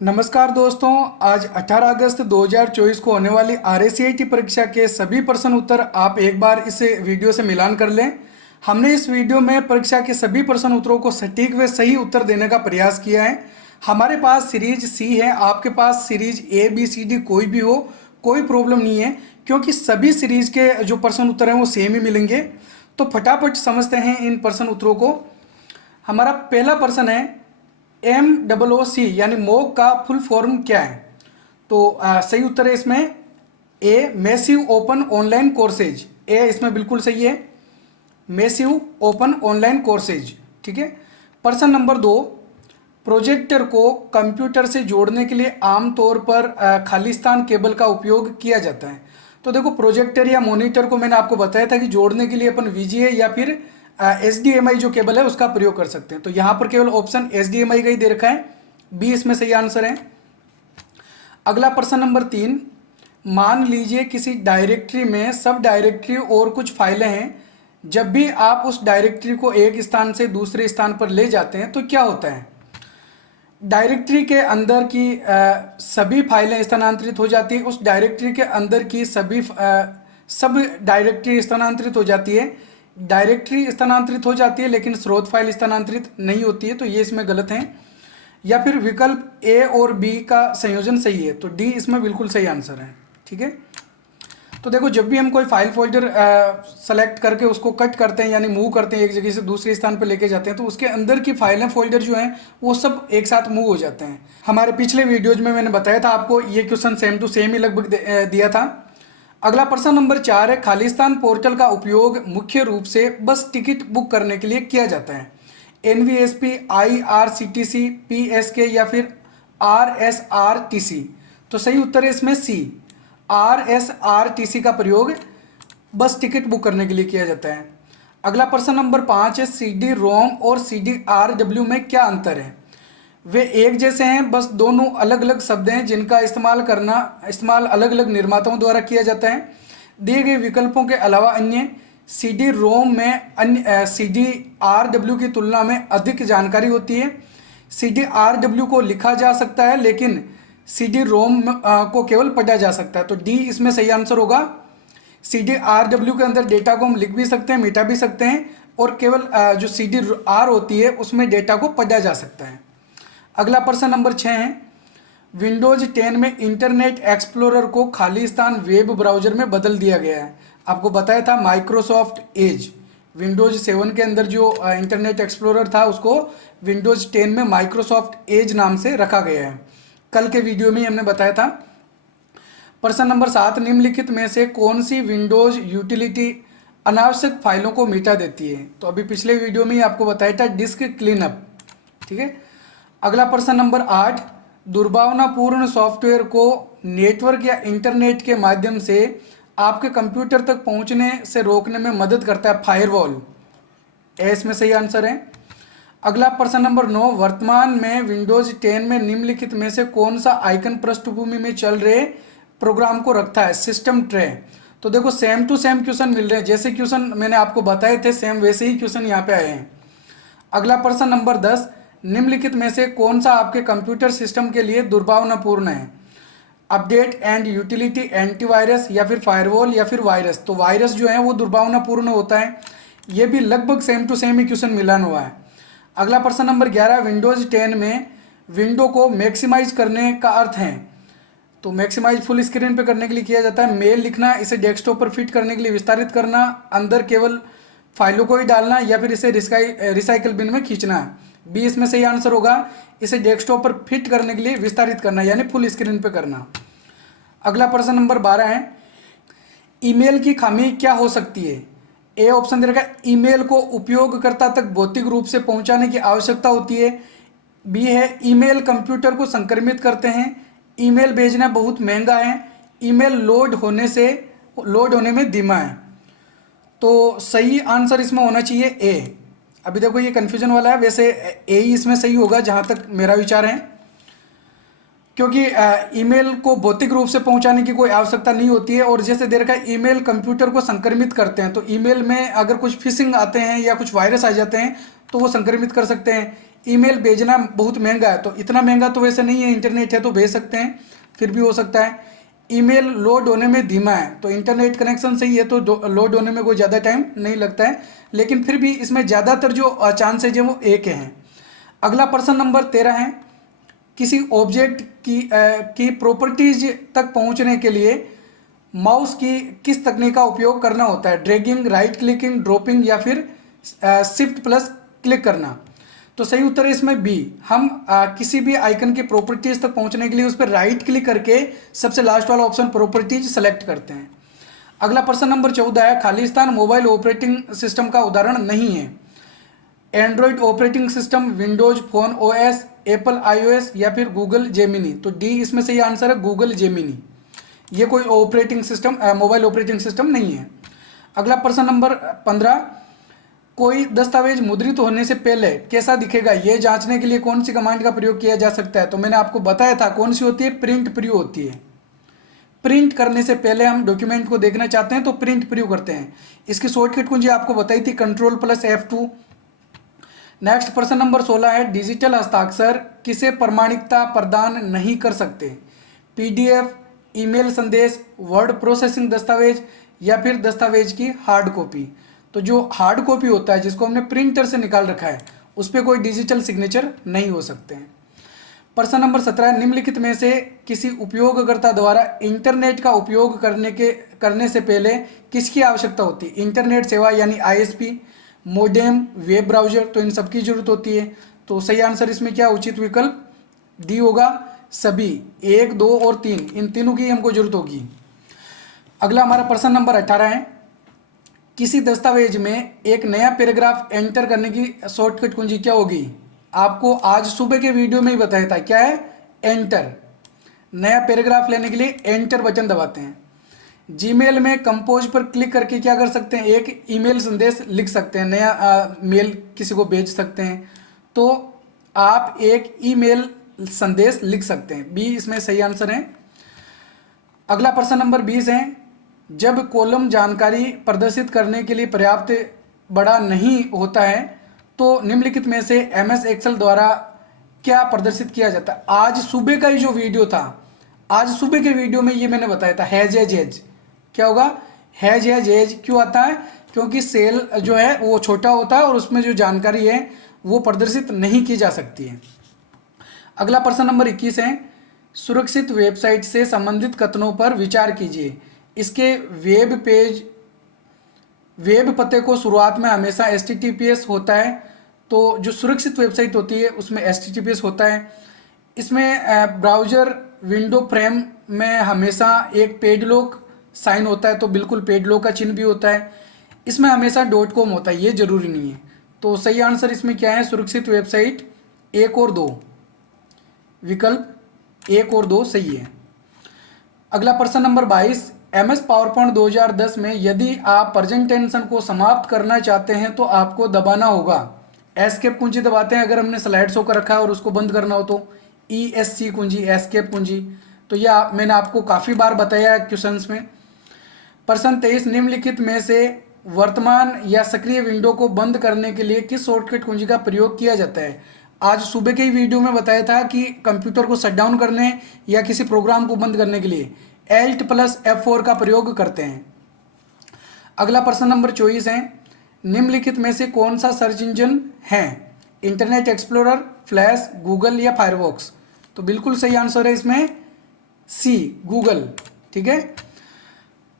नमस्कार दोस्तों, आज 18 अगस्त 2024 को होने वाली RACIT परीक्षा के सभी प्रश्न उत्तर आप एक बार इस वीडियो से मिलान कर लें। हमने इस वीडियो में परीक्षा के सभी प्रश्न उत्तरों को सटीक व सही उत्तर देने का प्रयास किया है। हमारे पास सीरीज C है, आपके पास series A B C D कोई भी हो, कोई प्रॉब्लम नहीं है, क्योंकि सभी सीरीज के जो प्रश्न उत्तर हैं वो सेम ही मिलेंगे। तो फटाफट समझते हैं इन प्रश्न उत्तरों को। हमारा पहला प्रश्न है MOOC यानी मॉक का फुल फॉर्म क्या है। तो सही उत्तर है इसमें ए, मैसिव ओपन ऑनलाइन कोर्सेज। ए इसमें बिल्कुल सही है, मैसिव ओपन ऑनलाइन कोर्सेज। ठीक है। प्रश्न नंबर 2, प्रोजेक्टर को कंप्यूटर से जोड़ने के लिए आमतौर पर खालिस्तान केबल का उपयोग किया जाता है। तो देखो, प्रोजेक्टर या मॉनिटर को मैंने आपको बताया था कि जोड़ने के लिए अपन VGA या फिर HDMI जो केबल है उसका प्रयोग कर सकते हैं। तो यहाँ पर केवल ऑप्शन HDMI का ही दे रखा है, बी इसमें सही आंसर है। अगला प्रश्न नंबर 3, मान लीजिए किसी डायरेक्टरी में सब डायरेक्टरी और कुछ फाइलें हैं। जब भी आप उस डायरेक्टरी को एक स्थान से दूसरे स्थान पर ले जाते हैं तो क्या होता है। डायरेक्टरी के अंदर की सभी फाइलें स्थानांतरित हो जाती है, उस डायरेक्टरी के अंदर की सब डायरेक्टरी स्थानांतरित हो जाती है। डायरेक्टरी स्थानांतरित हो जाती है लेकिन स्रोत फाइल स्थानांतरित नहीं होती है, तो ये इसमें गलत है। या फिर विकल्प A और B का संयोजन सही है, तो D इसमें बिल्कुल सही आंसर है। ठीक है। तो देखो, जब भी हम कोई फाइल फोल्डर सेलेक्ट करके उसको कट करते हैं यानी मूव करते हैं, एक जगह से दूसरे स्थान पर लेके जाते हैं, तो उसके अंदर की फाइलें फोल्डर जो हैं वो सब एक साथ मूव हो जाते हैं। हमारे पिछले वीडियोज में मैंने बताया था आपको, ये क्वेश्चन सेम टू सेम ही लगभग दिया था। अगला प्रश्न नंबर 4 है, खालिस्तान पोर्टल का उपयोग मुख्य रूप से बस टिकट बुक करने के लिए किया जाता है। NVSP, IRCTC, PSK या फिर RSRTC। तो सही उत्तर है इसमें C, RSRTC का प्रयोग बस टिकट बुक करने के लिए किया जाता है। अगला प्रश्न नंबर 5 है, CD-ROM और CDRW में क्या अंतर है। वे एक जैसे हैं, बस दोनों अलग अलग शब्द हैं जिनका इस्तेमाल अलग अलग निर्माताओं द्वारा किया जाता है। दिए गए विकल्पों के अलावा अन्य CD-ROM में अन्य CDRW की तुलना में अधिक जानकारी होती है। CDRW को लिखा जा सकता है लेकिन CD-ROM को केवल पढ़ा जा सकता है, तो D इसमें सही आंसर होगा। CDRW के अंदर डेटा को हम लिख भी सकते हैं, मिटा भी सकते हैं, और केवल जो CD-R होती है उसमें डेटा को पढ़ा जा सकता है। अगला प्रश्न नंबर 6 है, विंडोज 10 में इंटरनेट एक्सप्लोरर को खालिस्तान वेब ब्राउजर में बदल दिया गया है। आपको बताया था माइक्रोसॉफ्ट एज। विंडोज 7 के अंदर जो इंटरनेट एक्सप्लोरर था उसको विंडोज 10 में माइक्रोसॉफ्ट एज नाम से रखा गया है। कल के वीडियो में हमने बताया था। प्रश्न नंबर 7, निम्नलिखित में से कौन सी विंडोज यूटिलिटी अनावश्यक फाइलों को मिटा देती है। तो अभी पिछले वीडियो में ही आपको बताया था डिस्क क्लीनअप। ठीक है। अगला प्रश्न नंबर 8, दुर्भावनापूर्ण सॉफ्टवेयर को नेटवर्क या इंटरनेट के माध्यम से आपके कंप्यूटर तक पहुंचने से रोकने में मदद करता है फायरवॉल। इसमें सही आंसर है। अगला प्रश्न नंबर 9, वर्तमान में विंडोज 10 में निम्नलिखित में से कौन सा आइकन पृष्ठभूमि में चल रहे प्रोग्राम को रखता है। System tray. तो देखो, सेम टू सेम क्वेश्चन मिल रहे हैं, जैसे क्वेश्चन मैंने आपको बताए थे सेम वैसे ही क्वेश्चन यहाँ पे आए हैं। अगला प्रश्न नंबर 10, निम्नलिखित में से कौन सा आपके कंप्यूटर सिस्टम के लिए दुर्भावनापूर्ण है। अपडेट एंड यूटिलिटी, एंटीवायरस या फिर फायरवॉल या फिर वायरस। तो वायरस जो है वो दुर्भावनापूर्ण होता है। ये भी लगभग सेम टू सेम ही क्वेश्चन मिलान हुआ है। अगला प्रश्न नंबर 11, विंडोज 10 में विंडो को मैक्सिमाइज करने का अर्थ है। तो मैक्सिमाइज फुल स्क्रीन पे करने के लिए किया जाता है। मेल लिखना, इसे डेस्कटॉप पर फिट करने के लिए विस्तारित करना, अंदर केवल फाइलों को ही डालना, या फिर इसे रिसाइकल बिन में खींचना। बी इसमें सही आंसर होगा, इसे डेस्कटॉप पर फिट करने के लिए विस्तारित करना यानी फुल स्क्रीन पे करना। अगला प्रश्न नंबर 12 है, ईमेल की खामी क्या हो सकती है। ए ऑप्शन दे रखा है, ईमेल को उपयोगकर्ता तक भौतिक रूप से पहुंचाने की आवश्यकता होती है। बी है, ईमेल कंप्यूटर को संक्रमित करते हैं। ईमेल भेजना बहुत महंगा है। ईमेल लोड होने में धीमा है। तो सही आंसर इसमें होना चाहिए ए। अभी देखो, ये कन्फ्यूजन वाला है, वैसे ए ही इसमें सही होगा जहाँ तक मेरा विचार है, क्योंकि ईमेल को भौतिक रूप से पहुंचाने की कोई आवश्यकता नहीं होती है। और जैसे दे रखा है, ईमेल कंप्यूटर को संक्रमित करते हैं, तो ईमेल में अगर कुछ फिशिंग आते हैं या कुछ वायरस आ जाते हैं तो वो संक्रमित कर सकते हैं। ईमेल भेजना बहुत महंगा है, तो इतना महंगा तो वैसे नहीं है, इंटरनेट है तो भेज सकते हैं, फिर भी हो सकता है। ईमेल लोड होने में धीमा है, तो इंटरनेट कनेक्शन सही है तो लोड होने में कोई ज़्यादा टाइम नहीं लगता है, लेकिन फिर भी इसमें ज़्यादातर जो चांसेज है वो एक हैं। अगला प्रश्न नंबर 13 है, किसी ऑब्जेक्ट की प्रॉपर्टीज तक पहुंचने के लिए माउस की किस तकनीक का उपयोग करना होता है? ड्रैगिंग, राइट क्लिकिंग, ड्रॉपिंग या फिर शिफ्ट प्लस क्लिक करना? तो सही उत्तर है इसमें बी। हम किसी भी आइकन की प्रॉपर्टीज तक पहुंचने के लिए उस पर राइट क्लिक करके सबसे लास्ट वाला ऑप्शन प्रॉपर्टीज सेलेक्ट करते हैं। अगला प्रश्न नंबर 14 है, खालिस्तान मोबाइल ऑपरेटिंग सिस्टम का उदाहरण नहीं है। Android operating system, Windows phone OS, Apple iOS या फिर गूगल जेमिनी? तो डी इसमें सही आंसर है, गूगल जेमिनी। ये कोई operating system, mobile operating system नहीं है। अगला प्रश्न नंबर 15, कोई दस्तावेज मुद्रित होने से पहले कैसा दिखेगा, यह जांचने के लिए कौन सी कमांड का प्रयोग किया जा सकता है? तो मैंने आपको बताया था कौन सी होती है, प्रिंट प्रीव्यू होती है। प्रिंट करने से पहले हम डॉक्यूमेंट को देखना चाहते हैं तो प्रिंट प्रीव्यू करते हैं। इसकी शॉर्टकट कुंजी आपको बताई थी, Ctrl+F2। नेक्स्ट प्रश्न नंबर 16 है, डिजिटल हस्ताक्षर किसे प्रमाणिकता प्रदान नहीं कर सकते? पीडीएफ, ईमेल संदेश, वर्ड प्रोसेसिंग दस्तावेज या फिर दस्तावेज की हार्ड कॉपी? तो जो हार्ड कॉपी होता है जिसको हमने प्रिंटर से निकाल रखा है उस पर कोई डिजिटल सिग्नेचर नहीं हो सकते हैं। प्रश्न नंबर 17, निम्नलिखित में से किसी उपयोगकर्ता द्वारा इंटरनेट का उपयोग करने से पहले किसकी आवश्यकता होती है? इंटरनेट सेवा यानी आईएसपी, मोडेम, वेब ब्राउजर? तो इन सबकी जरूरत होती है। तो सही आंसर इसमें क्या उचित विकल्प डी होगा, सभी 1, 2 और 3, इन तीनों की हमको जरूरत होगी। अगला हमारा प्रश्न नंबर 18 है, किसी दस्तावेज में एक नया पैराग्राफ एंटर करने की शॉर्टकट कुंजी क्या होगी? आपको आज सुबह के वीडियो में ही बताया था, क्या है? एंटर। नया पैराग्राफ लेने के लिए एंटर बटन दबाते हैं। जीमेल में कंपोज पर क्लिक करके क्या कर सकते हैं? एक ईमेल संदेश लिख सकते हैं, नया मेल किसी को भेज सकते हैं। तो आप एक ईमेल संदेश लिख सकते हैं, बी इसमें सही आंसर है। अगला प्रश्न नंबर 20 है, जब कॉलम जानकारी प्रदर्शित करने के लिए पर्याप्त बड़ा नहीं होता है तो निम्नलिखित में से एमएस एक्सेल द्वारा क्या प्रदर्शित किया जाता है? आज सुबह का ही जो वीडियो था, आज सुबह के वीडियो में ये मैंने बताया था, हैज एज एज। क्या होगा? हैज एज एज क्यों आता है? क्योंकि सेल जो है वो छोटा होता है और उसमें जो जानकारी है वो प्रदर्शित नहीं की जा सकती है। अगला प्रश्न नंबर 21 है, सुरक्षित वेबसाइट से संबंधित कथनों पर विचार कीजिए। इसके वेब पते को शुरुआत में हमेशा HTTPS होता है, तो जो सुरक्षित वेबसाइट होती है उसमें HTTPS होता है। इसमें ब्राउज़र विंडो फ्रेम में हमेशा एक पेड लॉक साइन होता है, तो बिल्कुल पेड लॉक का चिन्ह भी होता है। इसमें हमेशा .com होता है, ये जरूरी नहीं है। तो सही आंसर इसमें क्या है? सुरक्षित वेबसाइट 1 और 2, विकल्प 1 और 2 सही है। अगला प्रश्न नंबर 22, MS पावरपॉइंट 2010 में यदि आप प्रेजेंटेशन को समाप्त करना चाहते हैं तो आपको दबाना होगा, एस्केप कुंजी दबाते हैं अगर हमने स्लाइड शो कर रखा है और उसको बंद करना हो तो ESC कुंजी, एस्केप कुंजी। तो यह मैंने आपको काफ़ी बार बताया है क्वेश्चंस में। प्रश्न 23, निम्नलिखित में से वर्तमान या सक्रिय विंडो को बंद करने के लिए किस शॉर्टकट कुंजी का प्रयोग किया जाता है? आज सुबह के ही वीडियो में बताया था कि कंप्यूटर को शटडाउन करने या किसी प्रोग्राम को बंद करने के लिए Alt+F4 का प्रयोग करते हैं। अगला प्रश्न नंबर 24 है, निम्नलिखित में से कौन सा सर्च इंजन है? इंटरनेट एक्सप्लोरर, फ्लैश, गूगल या फायरफॉक्स? तो बिल्कुल सही आंसर है इसमें सी, गूगल। ठीक है।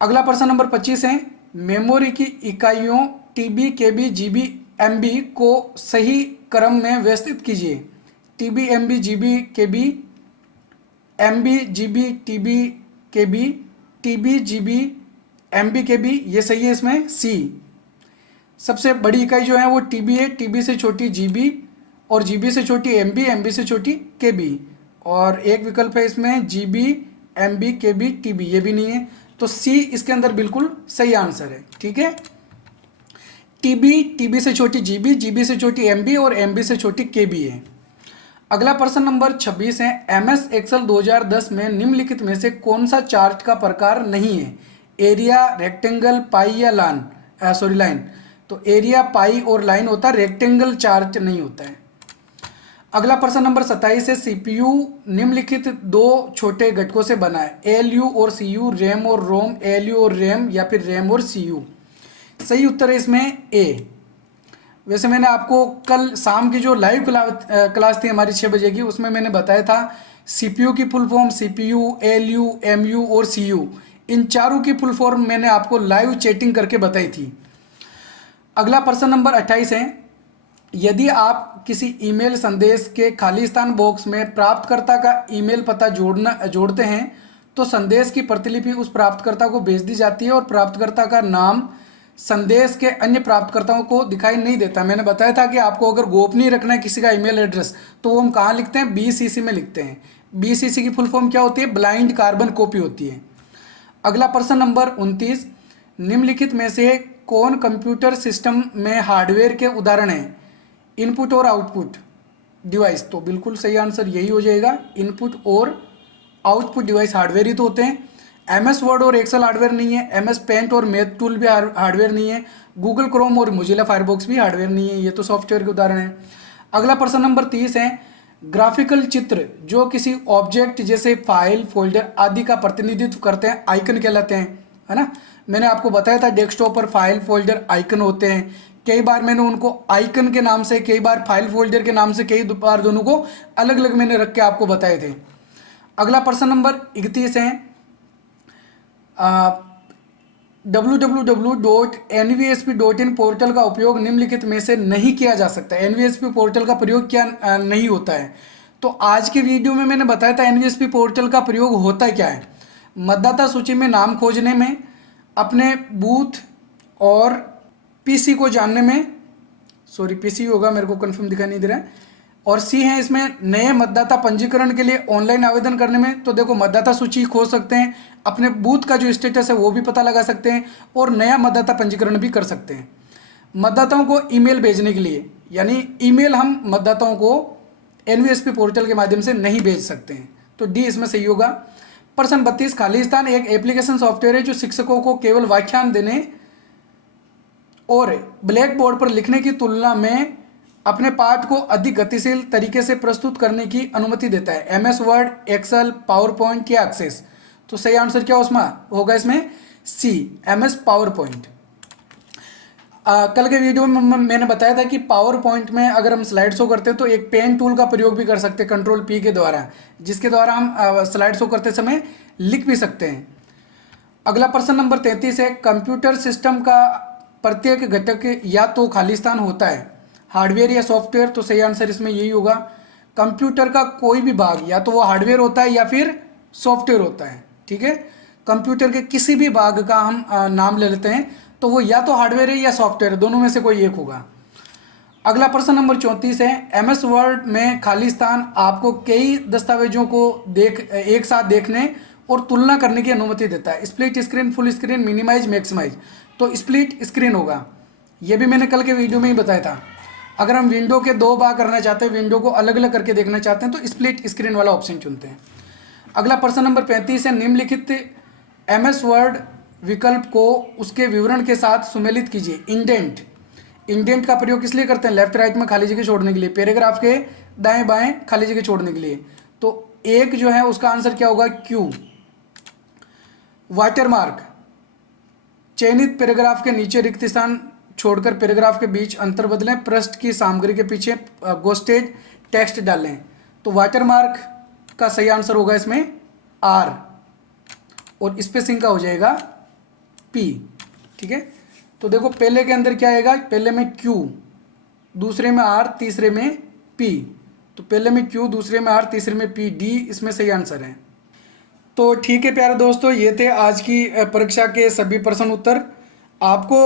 अगला प्रश्न नंबर 25 है, मेमोरी की इकाइयों TB, KB, GB, MB को सही क्रम में व्यवस्थित कीजिए। TB, MB, GB, KB, MB, GB, TB, KB, TB, GB, MB, KB, ये सही है इसमें सी। सबसे बड़ी इकाई जो है वो TB है, TB से छोटी GB और GB से छोटी MB, MB से छोटी KB। और एक विकल्प है इसमें GB, MB, KB, TB, ये भी नहीं है, तो C इसके अंदर बिल्कुल सही आंसर है। ठीक है, TB से छोटी GB, GB से छोटी MB और MB से छोटी KB है। अगला प्रश्न नंबर 26 है, MS एक्सेल 2010 में निम्नलिखित में से कौन सा चार्ट का प्रकार नहीं है? एरिया, रेक्टेंगल, पाई या लाइन? तो एरिया, पाई और लाइन होता है, रेक्टेंगल चार्ट नहीं होता है। अगला प्रश्न नंबर 27 है, सीपीयू निम्नलिखित दो छोटे घटकों से बना है, एएलयू और सीयू, रैम और रोम, एएलयू और रैम, या फिर रैम और सीयू। सही उत्तर है इसमें ए। वैसे मैंने आपको कल शाम की जो लाइव क्लास थी हमारी 6 बजे की, उसमें मैंने बताया था सीपीयू की full form, CPU, ALU, MU और सीयू, इन चारों की फुल फॉर्म मैंने आपको लाइव चैटिंग करके बताई थी। अगला प्रश्न नंबर 28 है, यदि आप किसी ईमेल संदेश के खाली स्थान बॉक्स में प्राप्तकर्ता का ईमेल पता जोड़ते हैं तो संदेश की प्रतिलिपि उस प्राप्तकर्ता को भेज दी जाती है और प्राप्तकर्ता का नाम संदेश के अन्य प्राप्तकर्ताओं को दिखाई नहीं देता। मैंने बताया था कि आपको अगर गोपनीय रखना है किसी का ईमेल एड्रेस तो वो हम कहाँ लिखते हैं, बीसीसी में लिखते हैं। बीसीसी की फुल फॉर्म क्या होती है, ब्लाइंड कार्बन कॉपी होती है। अगला प्रश्न नंबर 29, निम्नलिखित में से कौन कंप्यूटर सिस्टम में हार्डवेयर के उदाहरण हैं, इनपुट और आउटपुट डिवाइस। तो बिल्कुल सही आंसर यही हो जाएगा, इनपुट और आउटपुट डिवाइस हार्डवेयर ही तो होते हैं। एमएस वर्ड और एक्सेल हार्डवेयर नहीं है, एमएस पेंट और मैथ टूल भी हार्डवेयर नहीं है, गूगल क्रोम और मोजिला फायरबॉक्स भी हार्डवेयर नहीं है, ये तो सॉफ्टवेयर के उदाहरण हैं। अगला प्रश्न नंबर 30 है, ग्राफिकल चित्र जो किसी ऑब्जेक्ट जैसे फाइल, फोल्डर आदि का प्रतिनिधित्व करते हैं आइकन कहलाते हैं, है ना। मैंने आपको बताया था डेस्कटॉप पर फाइल, फोल्डर आइकन होते हैं। कई बार मैंने उनको आइकन के नाम से, कई बार फाइल फोल्डर के नाम से, कई बार दोनों को अलग अलग मैंने रख के आपको बताए थे। अगला प्रश्न नंबर 31 है, www.nvsp.in पोर्टल का उपयोग निम्नलिखित में से नहीं किया जा सकता। एनवीएसपी पोर्टल का प्रयोग क्या नहीं होता है, तो आज के वीडियो में मैंने बताया था एनवीएसपी पोर्टल का प्रयोग होता क्या है। मतदाता सूची में नाम खोजने में, अपने बूथ और पीसी को जानने में, सॉरी पीसी होगा, मेरे को कंफर्म दिखाई नहीं दे रहा है, और सी है इसमें नए मतदाता पंजीकरण के लिए ऑनलाइन आवेदन करने में। तो देखो मतदाता सूची खोज सकते हैं, अपने बूथ का जो स्टेटस है वो भी पता लगा सकते हैं, और नया मतदाता पंजीकरण भी कर सकते हैं। मतदाताओं को ईमेल भेजने के लिए, यानी ईमेल हम मतदाताओं को एनवीएसपी पोर्टल के माध्यम से नहीं भेज सकते हैं, तो डी इसमें सही होगा। प्रश्न 32, खाली स्थान एक एप्लीकेशन सॉफ्टवेयर है जो शिक्षकों को केवल व्याख्यान देने और ब्लैक बोर्ड पर लिखने की तुलना में अपने पाठ को अधिक गतिशील तरीके से प्रस्तुत करने की अनुमति देता है। MS Word, Excel, PowerPoint या एक्सेस। तो सही आंसर क्या होगा इसमें, सी, एमएस पावर पॉइंट। कल के वीडियो में मैंने बताया था कि पावर पॉइंट में अगर हम स्लाइड शो करते हैं तो एक पेन टूल का प्रयोग भी कर सकते हैं, कंट्रोल पी के द्वारा, जिसके द्वारा हम स्लाइड शो करते समय लिख भी सकते हैं। अगला प्रश्न नंबर 33 है, कंप्यूटर सिस्टम का प्रत्येक घटक या तो खाली स्थान होता है, हार्डवेयर या सॉफ्टवेयर। तो सही आंसर इसमें यही होगा, कंप्यूटर का कोई भी भाग या तो वो हार्डवेयर होता है या फिर सॉफ्टवेयर होता है। ठीक है, कंप्यूटर के किसी भी भाग का हम नाम ले लेते हैं तो वो या तो हार्डवेयर है या सॉफ्टवेयर है, दोनों में से कोई एक होगा। अगला प्रश्न नंबर 34 है, एमएस वर्ड में खाली स्थान आपको कई दस्तावेजों को एक साथ देखने और तुलना करने की अनुमति देता है। Split screen, full screen, minimise, maximise. तो स्प्लिट स्क्रीन होगा, ये भी मैंने कल के वीडियो में ही बताया था। अगर हम विंडो के दो भाग करना चाहते हैं, विंडो को अलग अलग करके देखना चाहते हैं, तो स्प्लिट स्क्रीन वाला ऑप्शन चुनते हैं। अगला प्रश्न नंबर 35 है, निम्नलिखित एमएस वर्ड विकल्प को उसके विवरण के साथ सुमेलित कीजिए। इंडेंट, इंडेंट का प्रयोग किस लिए करते हैं, लेफ्ट राइट में खाली जगह छोड़ने के लिए, पैराग्राफ के दाएं बाएं खाली जगह छोड़ने के लिए। तो एक जो है उसका आंसर क्या होगा, क्यू। वाटरमार्क, चयनित पैराग्राफ के नीचे रिक्त स्थान छोड़कर पैराग्राफ के बीच अंतर बदलें, पृष्ठ की सामग्री के पीछे गोस्टेज टेक्स्ट डालें। तो वाटरमार्क का सही आंसर होगा इसमें आर, और स्पेसिंग का हो जाएगा पी। ठीक है, तो देखो पहले के अंदर क्या आएगा, पहले में क्यू, दूसरे में आर, तीसरे में पी। तो पहले में क्यू, दूसरे में आर, तीसरे में पी, डी इसमें सही आंसर है। तो ठीक है प्यारे दोस्तों, ये थे आज की परीक्षा के सभी प्रश्न उत्तर। आपको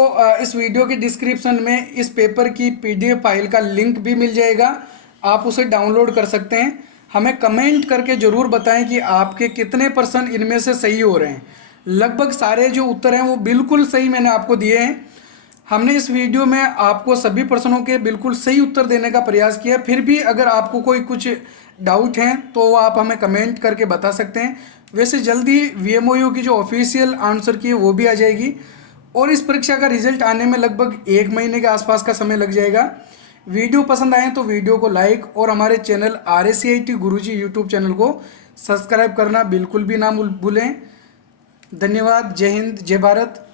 इस वीडियो के डिस्क्रिप्शन में इस पेपर की पीडीएफ फाइल का लिंक भी मिल जाएगा, आप उसे डाउनलोड कर सकते हैं। हमें कमेंट करके ज़रूर बताएं कि आपके कितने प्रश्न इनमें से सही हो रहे हैं। लगभग सारे जो उत्तर हैं वो बिल्कुल सही मैंने आपको दिए हैं। हमने इस वीडियो में आपको सभी प्रश्नों के बिल्कुल सही उत्तर देने का प्रयास किया। फिर भी अगर आपको कोई कुछ डाउट हैं तो आप हमें कमेंट करके बता सकते हैं। वैसे जल्दी VMOU की जो ऑफिशियल आंसर की है वो भी आ जाएगी, और इस परीक्षा का रिजल्ट आने में लगभग 1 महीने के आसपास का समय लग जाएगा। वीडियो पसंद आए तो वीडियो को लाइक और हमारे चैनल RACIT गुरुजी यूट्यूब चैनल को सब्सक्राइब करना बिल्कुल भी ना भूलें। धन्यवाद। जय हिंद, जय भारत।